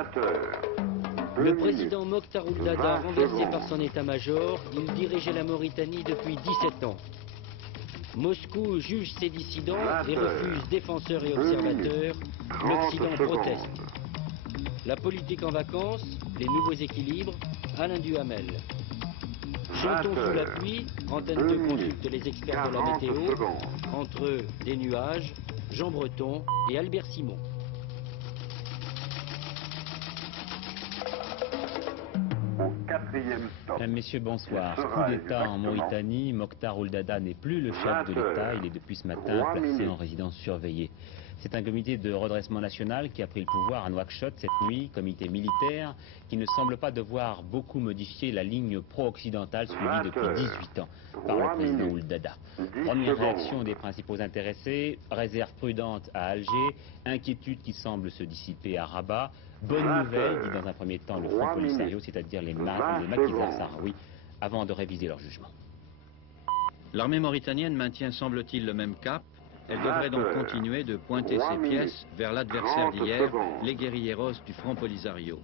20 heures. Le président Mokhtar Ould Daddah, renversé par son état-major, il dirigeait la Mauritanie depuis 17 ans. Moscou juge ses dissidents et refuse défenseurs et observateurs. L'Occident proteste. La politique en vacances, les nouveaux équilibres, Alain Duhamel. Chantons sous la pluie, Antenne 2 consulte les experts de la météo. Entre eux, des nuages, Jean Breton et Albert Simon. Mesdames, Messieurs, bonsoir. Coup d'État en Mauritanie. Mokhtar Ould Daddah n'est plus le chef de l'État. Il est depuis ce matin placé en résidence surveillée. C'est un comité de redressement national qui a pris le pouvoir à Nouakchott cette nuit, comité militaire qui ne semble pas devoir beaucoup modifier la ligne pro-occidentale suivie depuis 18 ans par le président Ould Daddah. Première réaction des principaux intéressés, réserve prudente à Alger, inquiétude qui semble se dissiper à Rabat. Bonne nouvelle, dit dans un premier temps le Front Polisario, c'est-à-dire les maquisards sahraouis, avant de réviser leur jugement. L'armée mauritanienne maintient, semble-t-il, le même cap. Elle devrait donc continuer de pointer ses pièces vers l'adversaire d'hier, les guérilleros du Front Polisario.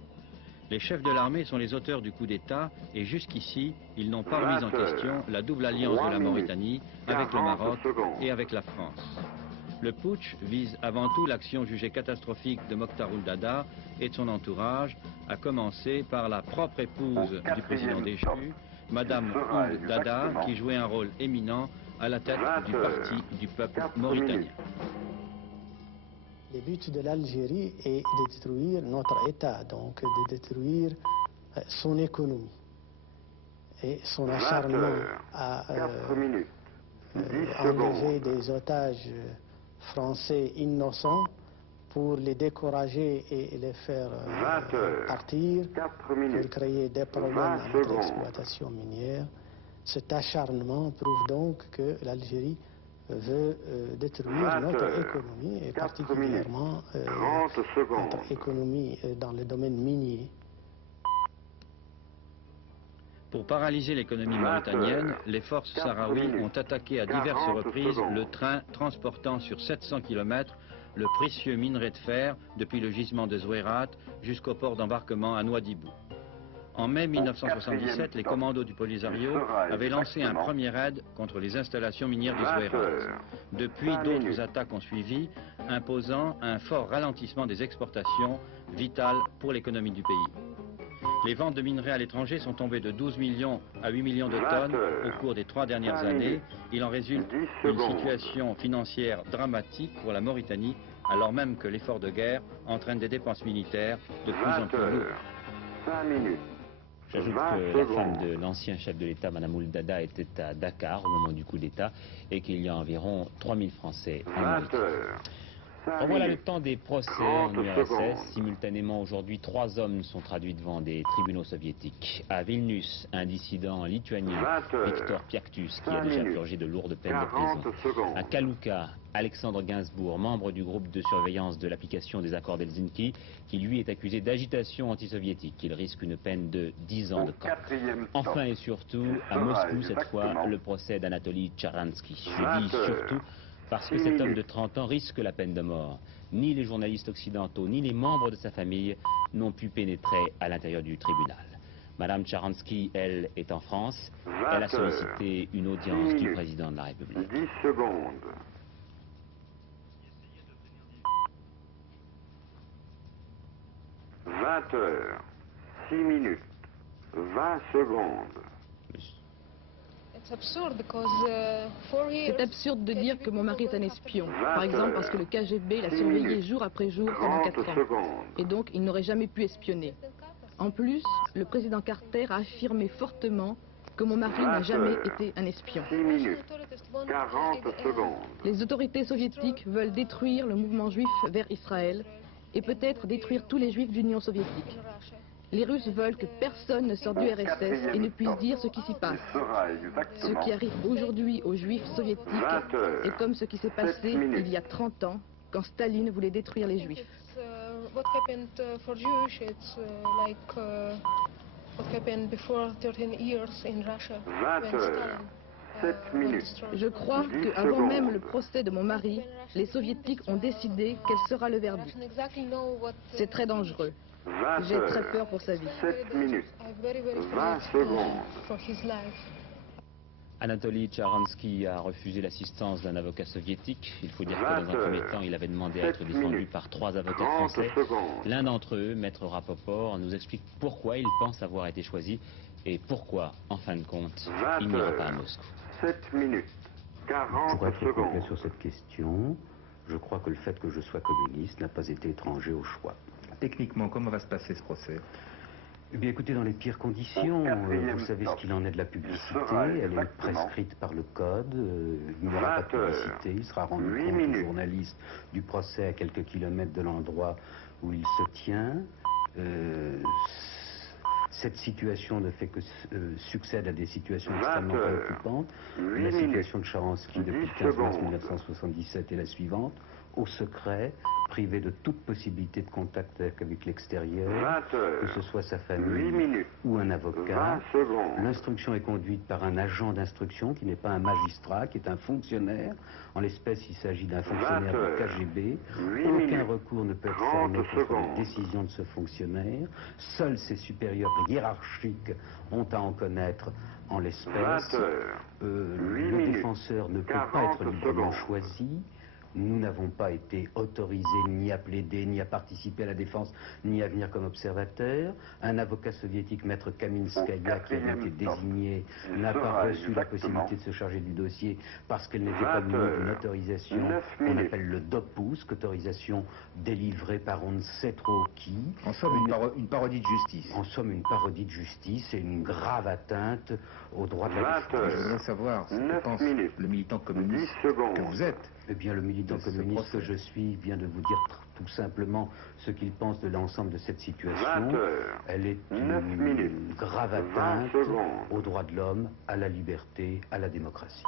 Les chefs de l'armée sont les auteurs du coup d'État et jusqu'ici, ils n'ont pas remis en question la double alliance de la Mauritanie avec le Maroc et avec la France. Le putsch vise avant tout l'action jugée catastrophique de Mokhtar Ould Daddah et de son entourage, à commencer par la propre épouse du président déchu, Madame Ould Daddah, qui jouait un rôle éminent à la tête du parti du peuple mauritanien. Le but de l'Algérie est de détruire notre État, donc de détruire son économie. Et son acharnement à enlever des otages français innocents pour les décourager et les faire partir, pour créer des problèmes à notre exploitation minière. Cet acharnement prouve donc que l'Algérie veut détruire notre économie, et particulièrement notre économie dans le domaine minier. Pour paralyser l'économie mauritanienne, les forces sahraouies ont attaqué à diverses reprises le train transportant sur 700 km le précieux minerai de fer depuis le gisement de Zouérat jusqu'au port d'embarquement à Nouadhibou. En mai 1977, les commandos du Polisario avaient lancé un premier raid contre les installations minières de Zouérat. Depuis, d'autres attaques ont suivi, imposant un fort ralentissement des exportations, vital pour l'économie du pays. Les ventes de minerais à l'étranger sont tombées de 12 millions à 8 millions de tonnes au cours des 3 dernières années. Il en résulte une situation financière dramatique pour la Mauritanie, alors même que l'effort de guerre entraîne des dépenses militaires de plus en plus lourdes. J'ajoute que la femme de l'ancien chef de l'État, Mme Ould Daddah, était à Dakar au moment du coup d'État et qu'il y a environ 3000 Français en Mauritanie. Revoilà le temps des procès en URSS. Simultanément, aujourd'hui, 3 hommes sont traduits devant des tribunaux soviétiques. À Vilnius, un dissident lituanien, Viktor Piaktus, qui a déjà purgé de lourdes peines de prison. À Kalouka, Alexandre Gainsbourg, membre du groupe de surveillance de l'application des accords d'Helsinki, qui lui est accusé d'agitation anti-soviétique. Il risque une peine de 10 ans de camp. Enfin et surtout, à Moscou, cette fois, le procès d'Anatoly Tcharansky. Je dis surtout parce que cet homme de 30 ans risque la peine de mort. Ni les journalistes occidentaux, ni les membres de sa famille n'ont pu pénétrer à l'intérieur du tribunal. Madame Tcharansky, elle, est en France. Elle a sollicité une audience du président de la République. 10 secondes. « 20 heures, 6 minutes, 20 secondes. » C'est absurde de dire que mon mari est un espion. Par exemple parce que le KGB l'a surveillé jour après jour pendant 4 ans. Et donc il n'aurait jamais pu espionner. En plus, le président Carter a affirmé fortement que mon mari n'a jamais été un espion. 6 minutes, 40 secondes. Les autorités soviétiques veulent détruire le mouvement juif vers Israël et peut-être détruire tous les juifs de l'Union soviétique. Les Russes veulent que personne ne sorte du RSS et ne puisse dire ce qui s'y passe. Ce qui arrive aujourd'hui aux Juifs soviétiques est comme ce qui s'est passé il y a 30 ans, quand Staline voulait détruire les Juifs. 7 minutes. Je crois 10 qu'avant même secondes. le procès de mon mari, les soviétiques ont décidé quel sera le verdict. C'est très dangereux. 20 J'ai très heures. peur pour sa vie. 7 minutes. 20 secondes. Anatoly Tcharansky a refusé l'assistance d'un avocat soviétique. Il faut dire que dans un premier temps, il avait demandé à être défendu par 3 avocats 30 français. secondes. L'un d'entre eux, Maître Rapoport, nous explique pourquoi il pense avoir été choisi et pourquoi, en fin de compte, 20 il n'ira pas à heures. Moscou. 7 minutes. Pour 40 être complet secondes. sur cette question, je crois que le fait que je sois communiste n'a pas été étranger au choix. Techniquement, comment va se passer ce procès? Eh bien, écoutez, dans les pires conditions, Au quatrième vous savez ce qu'il en est de la publicité. sera Elle est exactement prescrite par le code. Il n'y aura pas de 20 heures, publicité. Il sera rendu 8 compte aux minutes. journalistes du procès à quelques kilomètres de l'endroit où il se tient. Cette situation ne fait que succède à des situations 20 extrêmement heures, préoccupantes. 8 La situation minutes. de Sharansky depuis 10 le 15 mars secondes. 1977 est la suivante. Au secret, privé de toute possibilité de contact avec l'extérieur, 20 heures. que ce soit sa 8 famille minutes. ou un avocat. 20 secondes. L'instruction est conduite par un agent d'instruction qui n'est pas un magistrat, qui est un fonctionnaire. En l'espèce, il s'agit d'un fonctionnaire 20 du heures. KGB. 8 Aucun minutes. recours ne peut être 30 formé contre secondes. les décisions de ce fonctionnaire. Seuls ses supérieurs hiérarchiques ont à en connaître en l'espèce. 20 heures. 8 Le minutes. défenseur ne peut 40 pas être librement secondes. choisi. Nous n'avons pas été autorisés ni à plaider, ni à participer à la défense, ni à venir comme observateur. Un avocat soviétique, Maître Kaminskaya, qui avait été quatrième désigné, il n'a pas sera reçu la exactement possibilité de se charger du dossier parce qu'elle n'était 20 pas munie d'une heures, autorisation 9 qu'on minutes. appelle le DOPUSK, autorisation délivrée par on ne sait trop qui. En somme, une parodie de justice. En somme, une parodie de justice et une grave atteinte aux droits de la 20 défense. heures. Je voudrais savoir ce que 9 pense minutes. le militant 10 communiste secondes. que vous êtes. Eh bien, le militant de ce communiste que procès. je suis vient de vous dire tout simplement ce qu'il pense de l'ensemble de cette situation. 20 heures. Elle est 9 une minutes. grave 20 atteinte secondes. aux droits de l'homme, à la liberté, à la démocratie.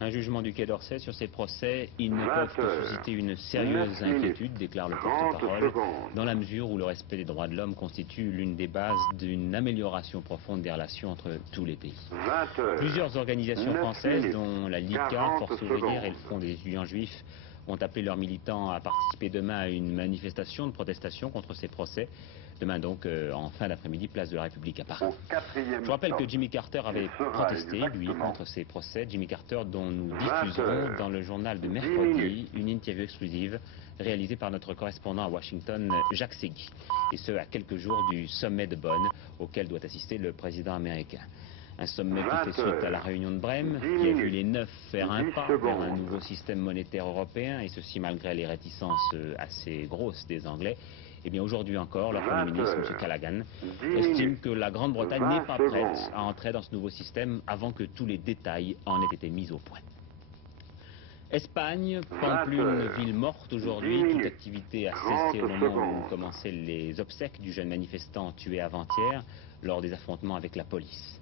Un jugement du Quai d'Orsay sur ces procès, ils ne 20 peuvent que heures, susciter une sérieuse 9 minutes, inquiétude, déclare le 30 porte-parole, secondes. dans la mesure où le respect des droits de l'homme constitue l'une des bases d'une amélioration profonde des relations entre tous les pays. 20 heures. Plusieurs organisations 9 françaises, minutes, dont la LICA, 40 Force ouvrière et le secondes. Front des étudiants juifs, ont appelé leurs militants à participer demain à une manifestation de protestation contre ces procès. Demain donc, en fin d'après-midi, place de la République à Paris. Au quatrième Je rappelle que stop, Jimmy Carter avait il sera protesté, lui, exactement contre ces procès. Jimmy Carter, dont nous 20 diffuserons heures, dans le journal de 10 mercredi minutes. une interview exclusive réalisée par notre correspondant à Washington, Jacques Segui. Et ce, à quelques jours du sommet de Bonn, auquel doit assister le président américain. Un sommet qui fait suite à la réunion de Brême, 10 qui a vu minutes, les 9 faire un 10 pas vers un secondes. nouveau système monétaire européen, et ceci malgré les réticences assez grosses des Anglais. Eh bien aujourd'hui encore, leur 20 Premier ministre, heures, M. Callaghan, 10 estime minutes, que la Grande-Bretagne 20 n'est pas prête secondes. à entrer dans ce nouveau système avant que tous les détails en aient été mis au point. Espagne, Pamplune, heures, ville morte 10 aujourd'hui, toute minutes, activité a 30 cessé au moment où secondes. commençaient les obsèques du jeune manifestant tué avant-hier lors des affrontements avec la police.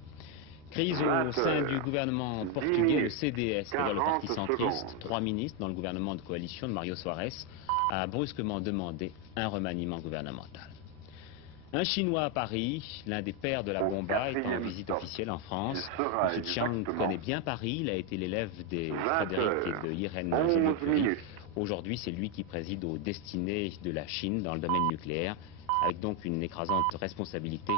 Crise 20 au sein heures, du gouvernement 10 portugais, le minutes, CDS, c'est-à-dire le parti 40 centriste. secondes. 3 ministres dans le gouvernement de coalition de Mario Soares a brusquement demandé un remaniement gouvernemental. Un Chinois à Paris, l'un des pères de la Au bomba, est en quatrième visite stop, officielle en France. il sera M. Chiang exactement connaît bien Paris, il a été l'élève des 20 Frédéric heures, et de Irène 11 Joliot-Curie. minutes. Aujourd'hui, c'est lui qui préside aux destinées de la Chine dans le domaine nucléaire, avec donc une écrasante responsabilité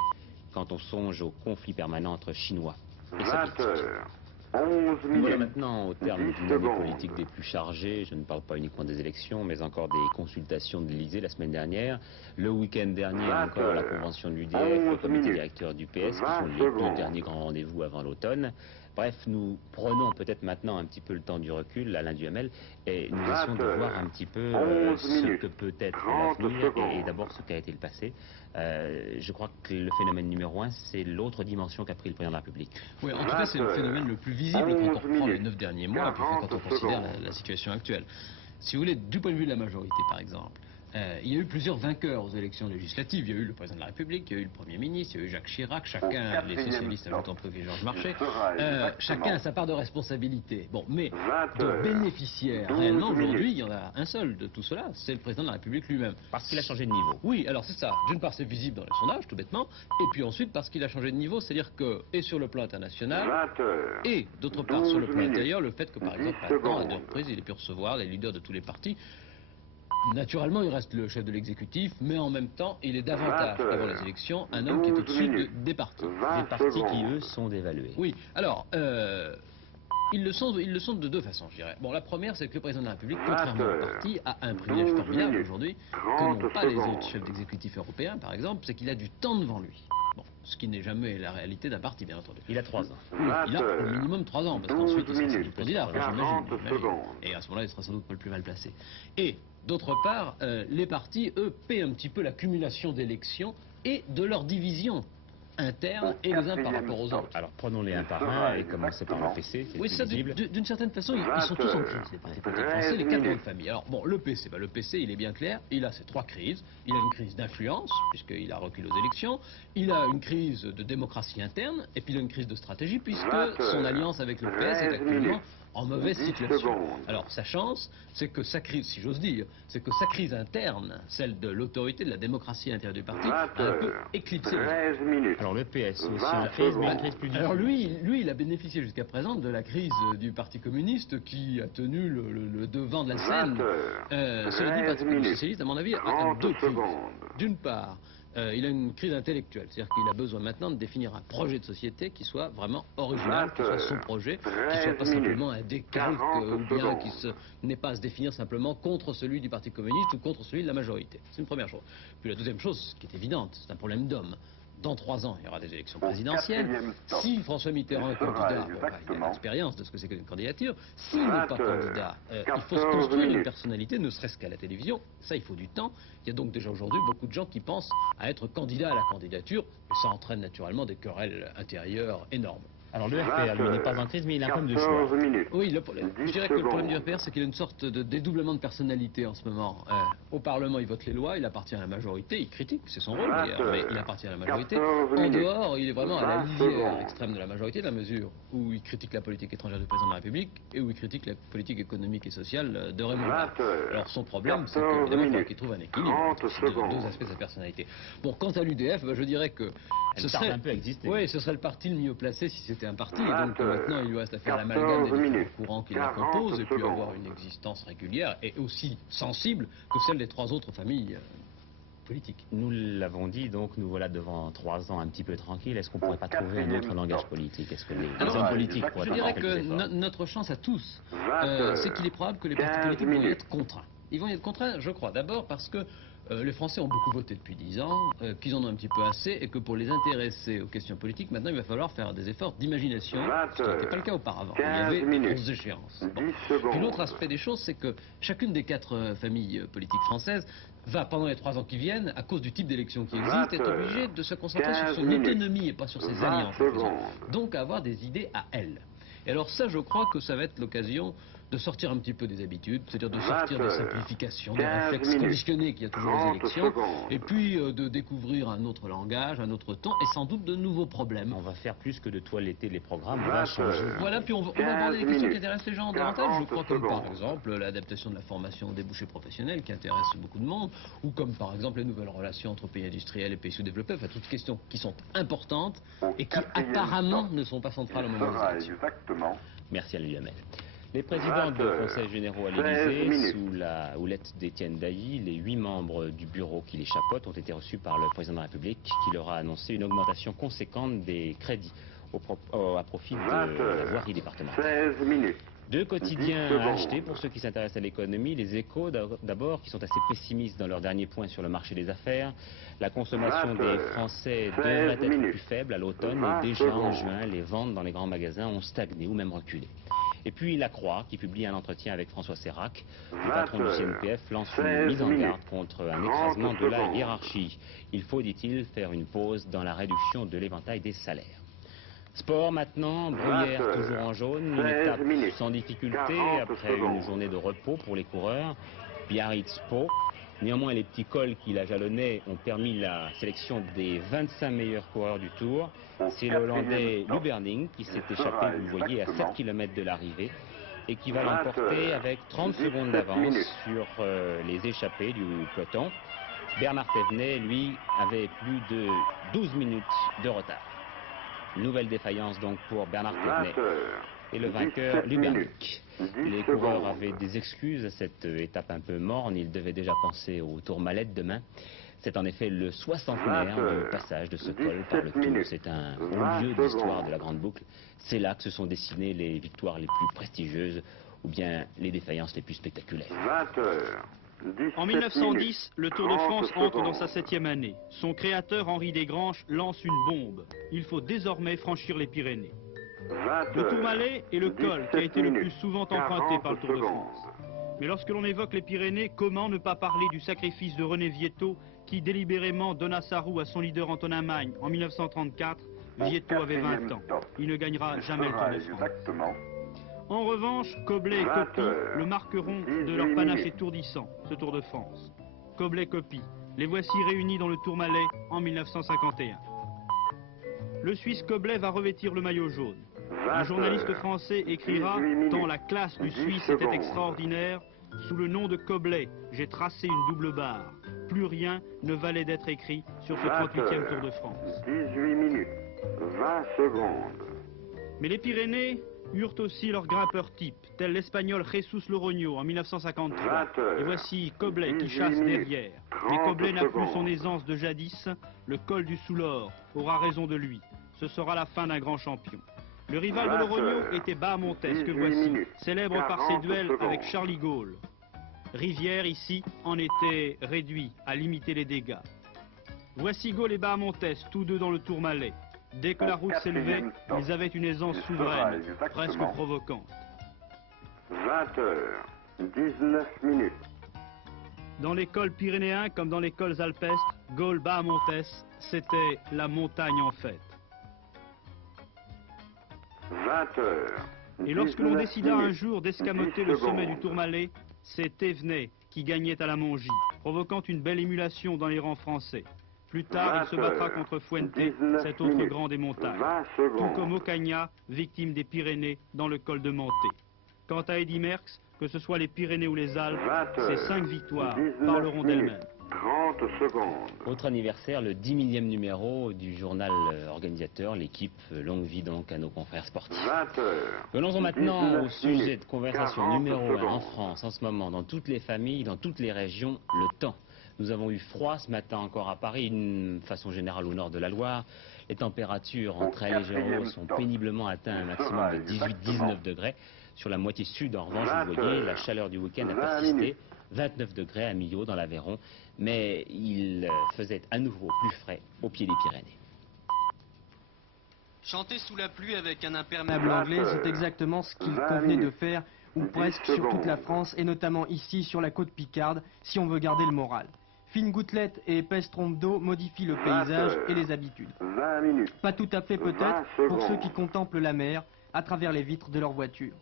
quand on songe au conflit permanent entre Chinois et 20 Soviétiques. heures, 11 Voilà minutes. maintenant au terme 10 d'une année secondes. politique des plus chargées. Je ne parle pas uniquement des élections, mais encore des consultations de l'Élysée la semaine dernière. Le week-end dernier, 20 encore la heures, convention de l'UDF, 11 le comité minutes, directeur du PS, qui 20 sont les secondes. deux derniers grands rendez-vous avant l'automne. Bref, nous prenons peut-être maintenant un petit peu le temps du recul, Alain Duhamel, et nous 20 essayons de heures, voir un petit peu 11 ce minutes, que peut être 30 l'avenir secondes. et d'abord ce qu'a été le passé. Je crois que le phénomène numéro 1, c'est l'autre dimension qu'a pris le président de la République. Oui, en tout cas, c'est le phénomène le plus visible quand on reprend les 9 derniers mois et puis quand on considère la situation actuelle. Si vous voulez, du point de vue de la majorité, par exemple, il y a eu plusieurs vainqueurs aux élections législatives. Il y a eu le président de la République, il y a eu le Premier ministre, il y a eu Jacques Chirac, chacun, les socialistes avaient compris Georges Marchais, chacun a sa part de responsabilité. Bon, mais de bénéficiaires, réellement, aujourd'hui, il y en a un seul de tout cela, c'est le président de la République lui-même. Parce qu'il a changé de niveau. Oui, alors c'est ça. D'une part, c'est visible dans les sondages, tout bêtement, et puis ensuite, parce qu'il a changé de niveau, c'est-à-dire que, et sur le plan international, et d'autre part, sur le plan intérieur, le fait que, par exemple, maintenant, à deux reprises, il ait pu recevoir les leaders de tous les partis. Naturellement, il reste le chef de l'exécutif, mais en même temps, il est davantage qu'avant les élections un homme qui est au-dessus des partis. Des partis qui, eux, sont dévalués. Oui, alors, ils le sont de deux façons, je dirais. Bon, la première, c'est que le président de la République, contrairement aux partis, a un privilège formidable aujourd'hui, que n'ont pas les autres chefs d'exécutif européens, par exemple, c'est qu'il a du temps devant lui. Bon, ce qui n'est jamais la réalité d'un parti, bien entendu. Il a 3 ans. Oui, il a au minimum 3 ans, parce qu'ensuite il sera sans doute candidat, j'imagine. Et à ce moment-là, il sera sans doute pas le plus mal placé. Et, d'autre part, les partis, eux, paient un petit peu l'accumulation d'élections et de leur division interne et les uns par rapport aux autres. Alors prenons-les un par un et commencez par le PC, c'est oui, ça, d'une certaine façon, ils sont tous en crise, les partis politiques français, les 4 grandes familles. Alors bon, le PC, le PC, il est bien clair, il a ses 3 crises. Il a une crise d'influence, puisqu'il a reculé aux élections, il a une crise de démocratie interne, et puis il a une crise de stratégie, puisque son alliance avec le PS est actuellement en mauvaise situation. Alors sa chance, c'est que sa crise, si j'ose dire, c'est que sa crise interne, celle de l'autorité, de la démocratie intérieure du parti, a un peu éclipsé les autres. Alors le PS aussi en crise, mais une crise plus difficile. Alors lui, il a bénéficié jusqu'à présent de la crise du Parti communiste qui a tenu le devant de la scène. Cela dit, le Parti communiste socialiste, à mon avis, a 2 crises. D'une part, il a une crise intellectuelle, c'est-à-dire qu'il a besoin maintenant de définir un projet de société qui soit vraiment original, qui soit son projet, qui soit pas simplement un décalque ou bien qui n'ait pas à se définir simplement contre celui du Parti communiste ou contre celui de la majorité. C'est une première chose. Puis la deuxième chose, qui est évidente, c'est un problème d'homme. Dans 3 ans, il y aura des élections présidentielles. Si François Mitterrand est candidat, il a l'expérience de ce que c'est qu'une candidature. S'il n'est pas candidat, il faut se construire une personnalité, ne serait-ce qu'à la télévision. Ça, il faut du temps. Il y a donc déjà aujourd'hui beaucoup de gens qui pensent à être candidats à la candidature. Et ça entraîne naturellement des querelles intérieures énormes. Alors le RPR, lui, n'est pas en crise, mais il a un problème de choix. Oui, je dirais que le problème du RPR, c'est qu'il a une sorte de dédoublement de personnalité en ce moment. Au Parlement, il vote les lois, il appartient à la majorité, il critique, c'est son rôle d'ailleurs, mais il appartient à la majorité. En dehors, il est vraiment à la lisière extrême de la majorité, de la mesure où il critique la politique étrangère du président de la République et où il critique la politique économique et sociale de Raymond Barre. Alors son problème, c'est qu'évidemment, il faut qu'il trouve un équilibre entre ces deux aspects de sa personnalité. Bon, quant à l'UDF, je dirais que ce serait un peu à exister. Oui, ce serait le parti le mieux placé si c'était un parti. Et donc maintenant, il lui reste à faire l'amalgame des différents courants qui la composent et puis avoir une existence régulière et aussi sensible que celle des 3 autres familles politiques. Nous l'avons dit, donc nous voilà devant 3 ans un petit peu tranquilles. Est-ce qu'on ne pourrait pas trouver un autre langage politique? Est-ce que les hommes politiques pourraient Je dirais que notre chance à tous, c'est qu'il est probable que les partis politiques vont y être contraints. Ils vont y être contraints, je crois. D'abord parce que les Français ont beaucoup voté depuis 10 ans, qu'ils en ont un petit peu assez, et que pour les intéresser aux questions politiques, maintenant il va falloir faire des efforts d'imagination, ce qui n'était pas le cas auparavant. Il y avait des grosses échéances. Bon. Puis l'autre aspect des choses, c'est que chacune des 4 familles politiques françaises va, pendant les 3 ans qui viennent, à cause du type d'élection qui existe, être obligée de se concentrer sur son autonomie et pas sur ses alliances. Donc avoir des idées à elle. Et alors ça, je crois que ça va être l'occasion de sortir un petit peu des habitudes, c'est-à-dire de sortir des simplifications, des réflexes conditionnés qu'il y a toujours aux élections, et puis de découvrir un autre langage, un autre ton, et sans doute de nouveaux problèmes. On va faire plus que de toiletter les programmes, on va changer. Voilà, puis on va aborder des questions qui intéressent les gens davantage, je crois, comme par exemple l'adaptation de la formation aux débouchés professionnels, qui intéresse beaucoup de monde, ou comme par exemple les nouvelles relations entre pays industriels et pays sous-développés, enfin toutes questions qui sont importantes et qui apparemment ne sont pas centrales au moment des élections. Merci Alain Duhamel. Les présidents de conseils généraux à l'Élysée, sous la houlette d'Étienne Dailly, les 8 membres du bureau qui les chapeautent ont été reçus par le président de la République qui leur a annoncé une augmentation conséquente des crédits à profit de la voirie départementale. 2 quotidiens à acheter pour ceux qui s'intéressent à l'économie. Les Échos, d'abord, qui sont assez pessimistes dans leur dernier point sur le marché des affaires. La consommation des Français devrait être plus faible à l'automne et déjà en juin, les ventes dans les grands magasins ont stagné ou même reculé. Et puis La Croix, qui publie un entretien avec François Sérac. Le patron du CNPF lance une mise en garde contre un écrasement de la hiérarchie. Il faut, dit-il, faire une pause dans la réduction de l'éventail des salaires. Sport maintenant, Bruyère toujours en jaune, une étape sans difficulté après une journée de repos pour les coureurs. Biarritz-Pau, Néanmoins, les petits cols qu'il a jalonnés ont permis la sélection des 25 meilleurs coureurs du Tour. C'est le Hollandais Luberning qui s'est échappé, vous le voyez, à 7 km de l'arrivée et qui va l'emporter avec 30 secondes d'avance sur les échappés du peloton. Bernard Thévenet, lui, avait plus de 12 minutes de retard. Nouvelle défaillance donc pour Bernard Thévenet et le vainqueur Luberning. Les coureurs avaient des excuses à cette étape un peu morne. Ils devaient déjà penser au Tourmalet demain. C'est en effet le 60e du passage de ce col par le Tour. C'est un haut lieu de l'histoire de la Grande Boucle. C'est là que se sont dessinées les victoires les plus prestigieuses ou bien les défaillances les plus spectaculaires. En 1910, le Tour de France entre dans sa 7e année. Son créateur, Henri Desgranges, lance une bombe. Il faut désormais franchir les Pyrénées. Le Tourmalet est le col qui a été le plus souvent emprunté par le Tour de France. Mais lorsque l'on évoque les Pyrénées, comment ne pas parler du sacrifice de René Vietto qui délibérément donna sa roue à son leader Antonin Magne en 1934. Vietto avait 20 ans. Il ne gagnera jamais le Tour de France. En revanche, Coblet et Coppi le marqueront de leur panache étourdissant, ce Tour de France. Coblet-Coppi, les voici réunis dans le Tourmalet en 1951. Le Suisse Coblet va revêtir le maillot jaune. Un journaliste français écrira « Tant la classe du Suisse était extraordinaire, sous le nom de Coblet, j'ai tracé une double barre. Plus rien ne valait d'être écrit sur ce 38e Tour de France. » 18 minutes, 20 secondes. Mais les Pyrénées eurent aussi leurs grimpeurs types, tel l'Espagnol Jesus Loroño en 1953. Et voici Coblet qui chasse derrière. Mais Coblet n'a plus son aisance de jadis. Le col du Soulor aura raison de lui. Ce sera la fin d'un grand champion. Le rival de Loroño était Bahamontes, que voici, célèbre par ses duels avec Charlie Gaulle. Rivière, ici, en était réduit à limiter les dégâts. Voici Gaulle et Bahamontes, tous deux dans le Tourmalet. Dès que la route s'élevait, ils avaient une aisance souveraine, presque provocante. 20h, 19 minutes. Dans les cols pyrénéens comme dans les cols alpestres, Gaulle-Bahamontes, c'était la montagne en fête. 20h. Et lorsque l'on décida un jour d'escamoter le sommet du Tourmalet, c'est Thévenet qui gagnait à la Mongie, provoquant une belle émulation dans les rangs français. Plus tard, il se battra contre Fuente, cet autre grand des montagnes, tout comme Ocaña, victime des Pyrénées dans le col de Manté. Quant à Eddy Merckx, que ce soit les Pyrénées ou les Alpes, ces 5 victoires parleront d'elles-mêmes. 30 secondes. Autre anniversaire, le 10 millième numéro du journal organisateur, l'équipe. Longue vie donc à nos confrères sportifs. 20h. Venons-en maintenant au sujet de conversation numéro 1 en France en ce moment, dans toutes les familles, dans toutes les régions, le temps. Nous avons eu froid ce matin encore à Paris, d'une façon générale au nord de la Loire. Les températures en très légère hausse ont péniblement atteint un maximum de 18-19 degrés. Sur la moitié sud, en revanche, vous voyez, la chaleur du week-end a persisté. 29 degrés à Millau, dans l'Aveyron, mais il faisait à nouveau plus frais au pied des Pyrénées. Chanter sous la pluie avec un imperméable anglais, c'est exactement ce qu'il convenait de faire, ou presque sur toute la France, et notamment ici sur la côte picarde, si on veut garder le moral. Fines gouttelettes et épaisses trompes d'eau modifient le paysage et les habitudes. Pas tout à fait peut-être pour ceux qui contemplent la mer à travers les vitres de leur voiture.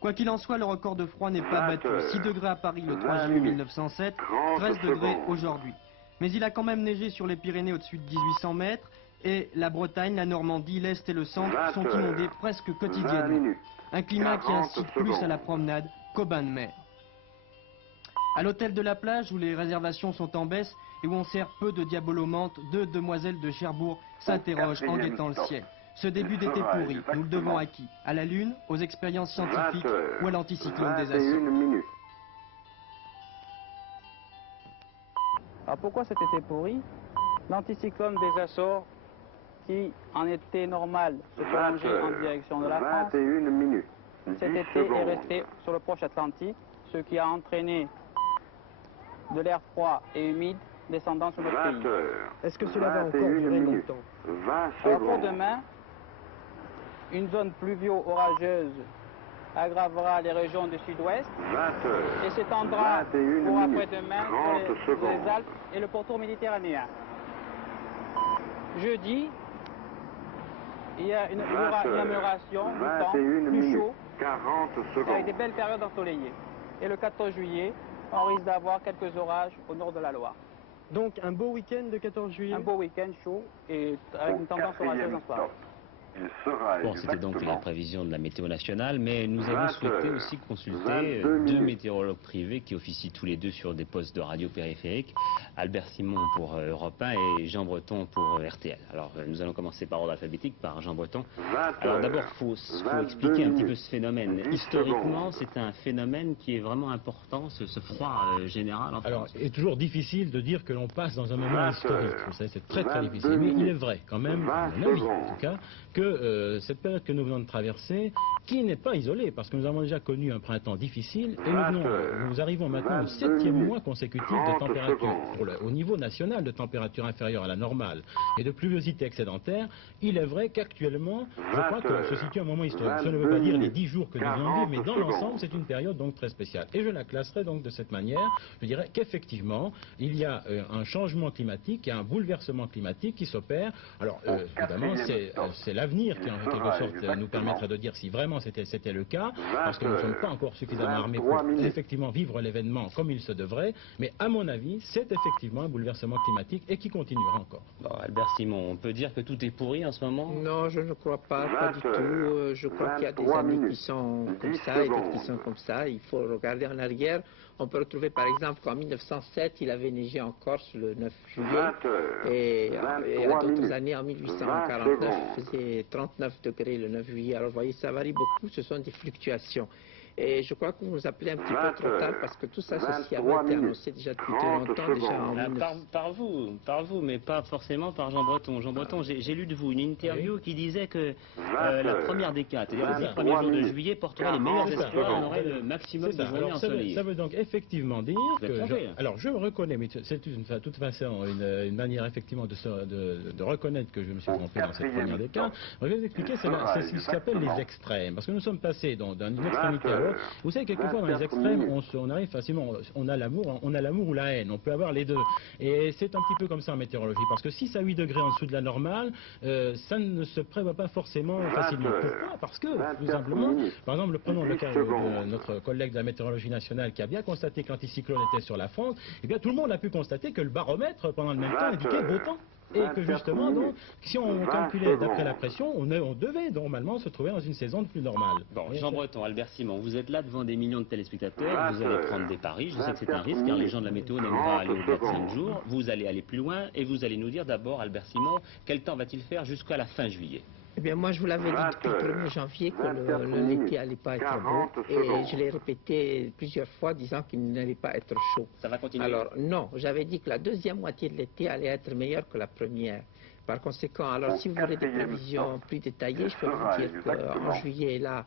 Quoi qu'il en soit, le record de froid n'est pas battu. 6 degrés à Paris le 3 juillet 1907, 13 degrés aujourd'hui. Mais il a quand même neigé sur les Pyrénées au-dessus de 1800 mètres et la Bretagne, la Normandie, l'Est et le Centre sont inondés presque quotidiennement. Un climat qui incite plus à la promenade qu'au bain de mer. À l'hôtel de la plage, où les réservations sont en baisse et où on sert peu de diabolomantes, 2 demoiselles de Cherbourg s'interrogent en guettant le ciel. Ce début d'été pourri, nous le devons à qui? À la Lune, aux expériences scientifiques ou à l'anticyclone des Açores? Alors pourquoi cet été pourri? L'anticyclone des Açores, qui en été normal se prolongeait en direction de la France, cet été est resté sur le proche Atlantique, ce qui a entraîné de l'air froid et humide descendant sur notre pays. Est-ce que cela va encore durer longtemps? Alors pour demain, une zone pluvio-orageuse aggravera les régions du sud-ouest et s'étendra pour après-demain sur les Alpes et le pourtour méditerranéen. Jeudi, il y aura une amélioration du temps plus chaud avec des belles périodes ensoleillées. Et le 14 juillet, on risque d'avoir quelques orages au nord de la Loire. Donc un beau week-end de 14 juillet. Un beau week-end chaud et avec une tendance orageuse en soirée. Bon, c'était donc la prévision de la météo nationale, mais nous avons souhaité aussi consulter deux météorologues privés qui officient tous les deux sur des postes de radio périphériques, Albert Simon pour Europe 1 et Jean Breton pour RTL. Alors nous allons commencer par ordre alphabétique, par Jean Breton. Alors d'abord, faut expliquer un petit peu ce phénomène. Historiquement, c'est un phénomène qui est vraiment important, ce froid général en France. Alors, il est toujours difficile de dire que l'on passe dans un moment historique. Vous savez, c'est très très difficile. Mais il est vrai, quand même, à mon avis en tout cas, que cette période que nous venons de traverser, qui n'est pas isolée, parce que nous avons déjà connu un printemps difficile, et nous arrivons maintenant au 7e mois consécutif de température, au niveau national, de température inférieure à la normale, et de pluviosité excédentaire. Il est vrai qu'actuellement, je crois que se situe un moment historique. Ça ne veut pas dire les 10 jours que nous venons de vivre, mais dans l'ensemble, c'est une période donc très spéciale. Et je la classerai donc de cette manière. Je dirais qu'effectivement, il y a un changement climatique, il y a un bouleversement climatique qui s'opère. Alors, évidemment, c'est l'avenir qui, en quelque sorte, nous permettrait de dire si vraiment c'était le cas, parce que nous ne sommes pas encore suffisamment armés pour effectivement vivre l'événement comme il se devrait, mais à mon avis, c'est effectivement un bouleversement climatique et qui continuera encore. Bon, Albert Simon, on peut dire que tout est pourri en ce moment? Non, je ne crois pas du tout. Je crois qu'il y a des années qui sont comme ça et d'autres qui sont comme ça. Il faut regarder en arrière. On peut retrouver par exemple qu'en 1907, il avait neigé en Corse le 9 juillet et à d'autres années, en 1849, il faisait 39 degrés le 9 juillet. Alors vous voyez, ça varie beaucoup, ce sont des fluctuations. Et je crois que vous nous appelez un petit peu trop tard parce que tout ça, ceci avait été annoncé déjà depuis longtemps, déjà en par vous, mais pas forcément par Jean Breton. Jean Breton, j'ai lu de vous une interview qui disait que la première décade, c'est-à-dire les 10 premiers jours de juillet, porterait les meilleurs espoirs, on aurait le maximum de journées ensoleillées. Ça veut donc effectivement dire que... Alors je reconnais, mais c'est de toute façon une manière effectivement de reconnaître que je me suis trompé dans cette première décade. Je vais vous expliquer, c'est ce qui s'appelle les extrêmes, parce que nous sommes passés d'une extrémité à l'autre. Vous savez, quelquefois dans les extrêmes, on arrive facilement, on a l'amour ou la haine, on peut avoir les deux. Et c'est un petit peu comme ça en météorologie, parce que 6 à 8 degrés en dessous de la normale, ça ne se prévoit pas forcément facilement. Pourquoi? Parce que, tout simplement, par exemple, prenons le cas de notre collègue de la météorologie nationale qui a bien constaté que l'anticyclone était sur la France, et bien tout le monde a pu constater que le baromètre, pendant le même temps, indiquait beau temps. Et que justement, donc, si on calculait d'après la pression, on devait normalement se trouver dans une saison plus normale. Bon, Jean Breton, Albert Simon, vous êtes là devant des millions de téléspectateurs, vous allez prendre des paris, je sais que c'est un risque, car les gens de la météo n'aiment pas aller au-delà de 5 jours, vous allez aller plus loin, et vous allez nous dire d'abord, Albert Simon, quel temps va-t-il faire jusqu'à la fin juillet? Eh bien, moi, je vous l'avais dit depuis le 1er janvier que l'été n'allait pas être beau. Et je l'ai répété plusieurs fois, disant qu'il n'allait pas être chaud. Ça va continuer? Alors, non. J'avais dit que la deuxième moitié de l'été allait être meilleure que la première. Par conséquent, alors, si vous voulez des prévisions plus détaillées, je peux vous dire qu'en juillet, là,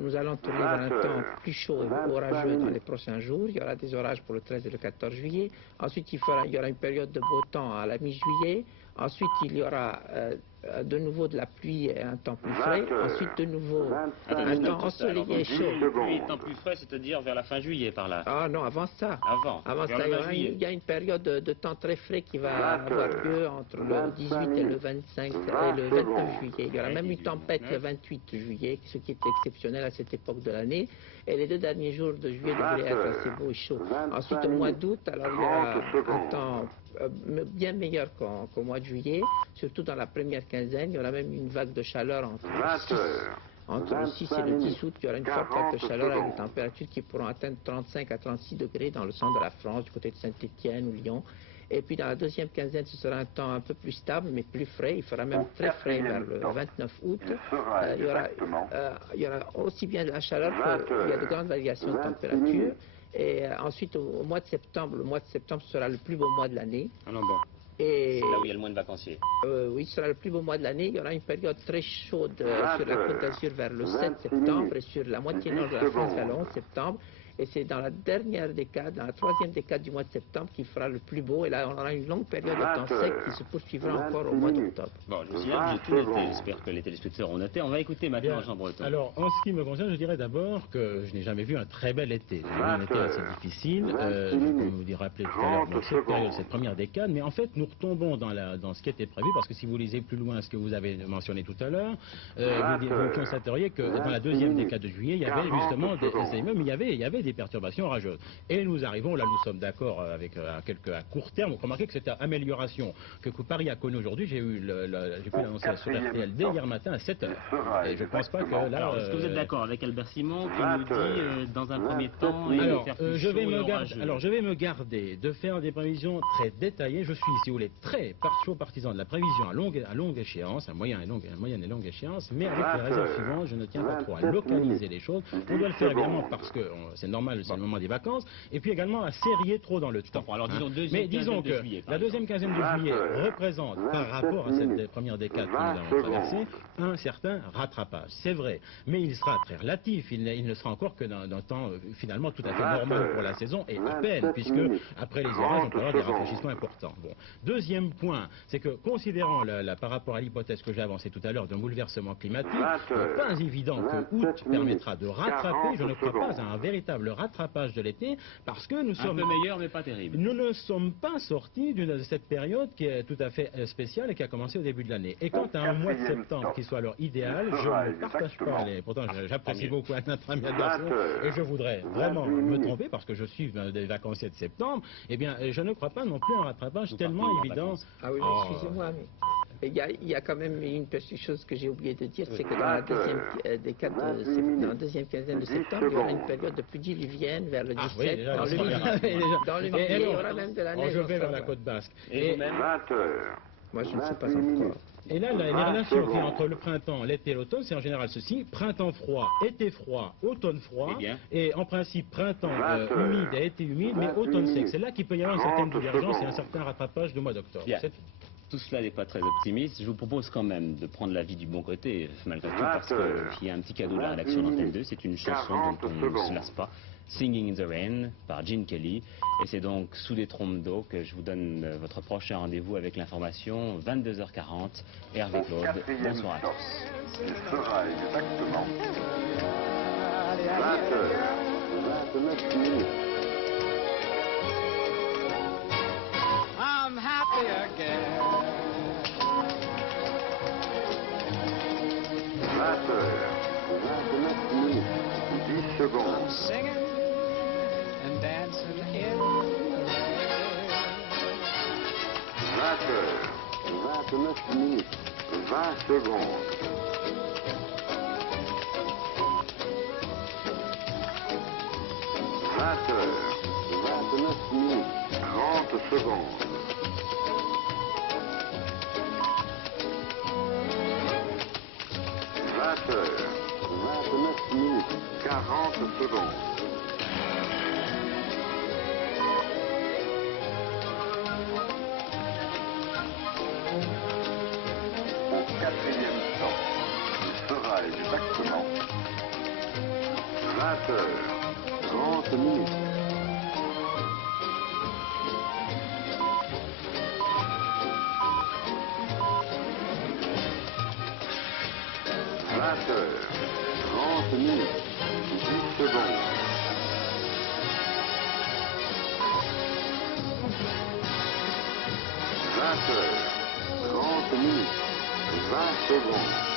nous allons tourner vers un temps plus chaud et orageux dans les prochains jours. Il y aura des orages pour le 13 et le 14 juillet. Ensuite, il y aura une période de beau temps à la mi-juillet. Ensuite, il y aura de nouveau de la pluie et un temps plus frais. Ensuite, de nouveau un temps ensoleillé et chaud. Pluie et temps plus frais, c'est-à-dire vers la fin juillet, par là? Ah non, avant ça. Avant ça, il y a une période de temps très frais qui va avoir lieu entre le 18 et le 25 et le 29 juillet. Il y aura même une tempête le 28 juillet, ce qui est exceptionnel à cette époque de l'année. Et les 2 derniers jours de juillet devraient être assez beaux et chauds. Ensuite, au mois d'août, alors il y aura un temps bien meilleur qu'au mois de juillet, surtout dans la première quinzaine. Il y aura même une vague de chaleur entre le 6 et le 10 août. Il y aura une forte vague de chaleur avec des températures qui pourront atteindre 35 à 36 degrés dans le centre de la France, du côté de Saint-Étienne ou Lyon. Et puis dans la deuxième quinzaine, ce sera un temps un peu plus stable, mais plus frais. Il fera même très frais vers le 29 août. Il y aura aussi bien de la chaleur qu'il y a de grandes variations de température. Et ensuite, au mois de septembre, sera le plus beau mois de l'année. Alors bon. C'est là où il y a le moins de vacanciers. Oui, ce sera le plus beau mois de l'année. Il y aura une période très chaude sur la Côte d'Azur vers le 7 septembre et sur la moitié nord de la France vers le 11 septembre. Et c'est dans la dernière décade, dans la troisième décade du mois de septembre, qu'il fera le plus beau. Et là, on aura une longue période de temps sec qui se poursuivra encore au mois d'octobre. Bon, je vous signale, j'ai tout noté. J'espère que les téléspectateurs ont noté. On va écouter maintenant Jean Breton. Alors, en ce qui me concerne, je dirais d'abord que je n'ai jamais vu un très bel été. J'ai vu un été assez difficile. Comme vous l'avez rappelé tout à l'heure, cette période, cette première décade. Mais en fait, nous retombons dans ce qui était prévu, parce que si vous lisez plus loin ce que vous avez mentionné tout à l'heure, vous constateriez que dans la deuxième décade de juillet, il y avait justement il y avait des perturbations orageuses. Et nous arrivons, là nous sommes d'accord avec à court terme, vous remarquez que cette amélioration que Paris a connue aujourd'hui, j'ai pu l'annoncer sur RTL dès hier matin à 7h. Et je ne pense pas que là... Alors, est-ce que vous êtes d'accord avec Albert Simon qui nous dit, dans un premier temps, je vais me garder de faire des prévisions très détaillées. Je suis, si vous voulez, très chaud partisan de la prévision à longue échéance, à moyenne et longue échéance, mais avec les réserves suivantes, je ne tiens pas trop à localiser les choses. On doit le faire également parce que c'est normal, c'est le moment des vacances, et puis également à serrer trop dans le temps. Alors, disons que la deuxième quinzaine de juillet représente, par rapport à cette première décade que nous avons traversée, un certain rattrapage. C'est vrai, mais il sera très relatif. Il ne sera encore que d'un temps finalement tout à fait normal pour la saison, et à peine, puisque après les orages, on peut avoir des rafraîchissements importants. Bon. Deuxième point, c'est que considérant par rapport à l'hypothèse que j'ai avancée tout à l'heure d'un bouleversement climatique, il n'est pas évident que août permettra de rattraper, je ne crois pas à un véritable rattrapage de l'été, parce que nous sommes... Un peu meilleur, mais pas terrible. Nous ne sommes pas sortis de cette période qui est tout à fait spéciale et qui a commencé au début de l'année. Et quant à un mois de septembre qui soit alors idéal, je ne partage pas pourtant j'apprécie beaucoup notre ami Alberto, et je voudrais vraiment me tromper, parce que je suis des vacanciers de septembre, eh bien, je ne crois pas non plus à un rattrapage tellement évident. Ah oui, excusez-moi, mais il y a quand même une petite chose que j'ai oublié de dire, c'est que dans la deuxième décade, dans la deuxième quinzaine de septembre, il y aura une période de pluie diluvienne vers le 17, dans le milieu, il y aura même de la neige. Je vais vers la côte basque. Et 20 heures. Moi, je ne sais pas encore. Et là, les relations entre le printemps, l'été et l'automne, c'est en général ceci: printemps froid, été froid, automne froid, et en principe printemps humide et été humide, mais automne sec. C'est là qu'il peut y avoir une certaine divergence et un certain rattrapage du mois d'octobre. Tout cela n'est pas très optimiste. Je vous propose quand même de prendre la vie du bon côté, malgré tout, parce qu'il y a un petit cadeau de la rédaction d'Antenne 2. C'est une chanson dont on ne se lasse pas. Singing in the Rain par Gene Kelly. Et c'est donc sous des trompes d'eau que je vous donne votre prochain rendez-vous avec l'information 22h40. Hervé Claude, bonsoir à tous. Il sera exactement 20h29 minutes. I'm happy again. 20h29 minutes, 10 secondes. I'm singing and dancing in the rain. 20h29 minutes, 20 secondes. 20h29 minutes, 30 secondes. 20h29 minutes, 40 secondes. 4e temps, il sera exactement 20h30 minutes. 20h30 minutes, 10 secondes. 20h30 minutes, 20 secondes.